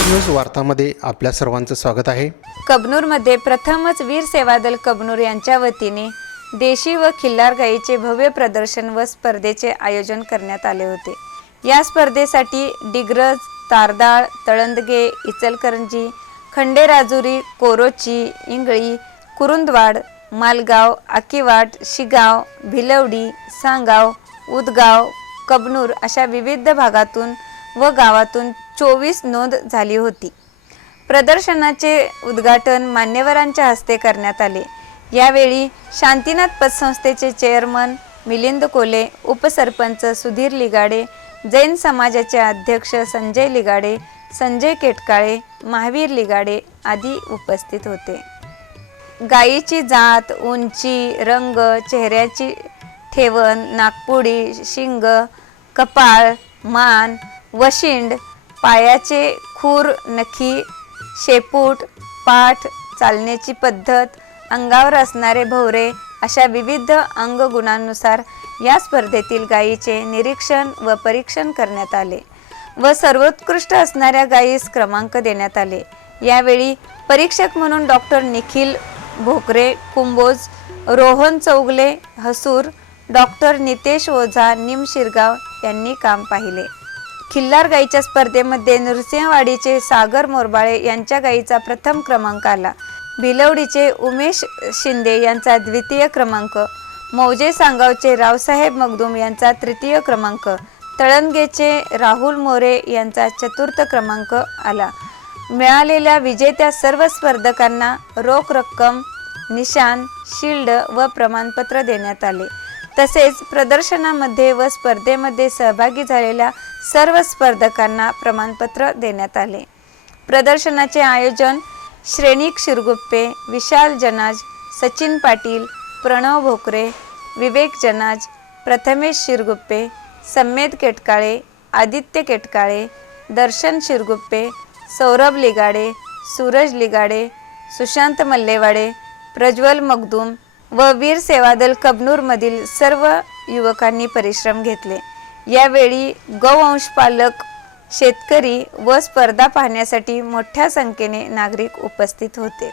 Kabnur news वार्तामध्ये आपल्या सर्वांचं स्वागत आहे। कबनूरमध्ये प्रथमच वीर सेवा दल कबनूर यांच्या वतीने देशी व खिल्लार गायीचे भव्य प्रदर्शन व स्पर्धेचे आयोजन करण्यात आले होते। या स्पर्धेसाठी डिग्रज, तारदाळ, तळंदगे, इचलकरंजी, खंडेराजुरी, कोरोची, इंगळी, कुरुंदवाड, मालगाव, आकिवाट, शिगाव, भिलवडी, सांगाव, उदगाव, कबनूर अशा विविध भागातून व गावातून 24 नोंद झाली होती। प्रदर्शनाचे उद्घाटन मान्यवरांच्या हस्ते करण्यात आले। यावेळी शांतीनाथ पतसंस्थेचे चेअरमन मिलिंद कोले, उपसरपंच सुधीर लिगाडे, जैन समाजाचे अध्यक्ष संजय लिगाडे, संजय केटकाळे, महावीर लिगाडे आदी उपस्थित होते। गायीची जात, उंची, रंग, चेहऱ्याची ठेवण, नाकपुडी, शिंग, कपाळ, मान, वशिंड, पायाचे खूर, नखी, शेपूट, पाठ, चालण्याची पद्धत, अंगावर असणारे भोवरे अशा विविध अंगगुणांनुसार या स्पर्धेतील गायीचे निरीक्षण व परीक्षण करण्यात आले व सर्वोत्कृष्ट असणाऱ्या गायीस क्रमांक देण्यात आले। यावेळी परीक्षक म्हणून डॉक्टर निखिल भोकरे, कुंभोज, रोहन चौगले, हसूर, डॉक्टर नितेश ओझा, निमशिरगाव यांनी काम पाहिले। खिल्लार गायीच्या स्पर्धेमध्ये नृसिंहवाडीचे सागर मोरबाळे यांच्या गायीचा प्रथम क्रमांक आला। भिलवडीचे उमेश शिंदे यांचा द्वितीय क्रमांक, मौजे सांगावचे रावसाहेब मगदूम यांचा तृतीय क्रमांक, तळंदगेचे राहुल मोरे यांचा चतुर्थ क्रमांक आला। मिळालेल्या विजेत्या सर्व स्पर्धकांना रोख रक्कम, निशाण, शील्ड व प्रमाणपत्र देण्यात आले। तसेच प्रदर्शनामध्ये व स्पर्धेमध्ये सहभागी झालेल्या सर्व स्पर्धकांना प्रमाणपत्र देण्यात आले। प्रदर्शनाचे आयोजन श्रेणिक शिरगुप्पे, विशाल जनाज, सचिन पाटील, प्रणव भोकरे, विवेक जनाज, प्रथमेश शिरगुप्पे, सम्मेद केटकाळे, आदित्य केटकाळे, दर्शन शिरगुप्पे, सौरभ लिगाडे, सूरज लिगाडे, सुशांत मल्लेवाडे, प्रज्वल मगदूम व वीर सेवा दल कबनूर मधील सर्व युवकांनी परिश्रम घेतले। यावेळी गौवंश पालक, शेतकरी व स्पर्धा पाहण्यासाठी मोठ्या संख्येने नागरिक उपस्थित होते।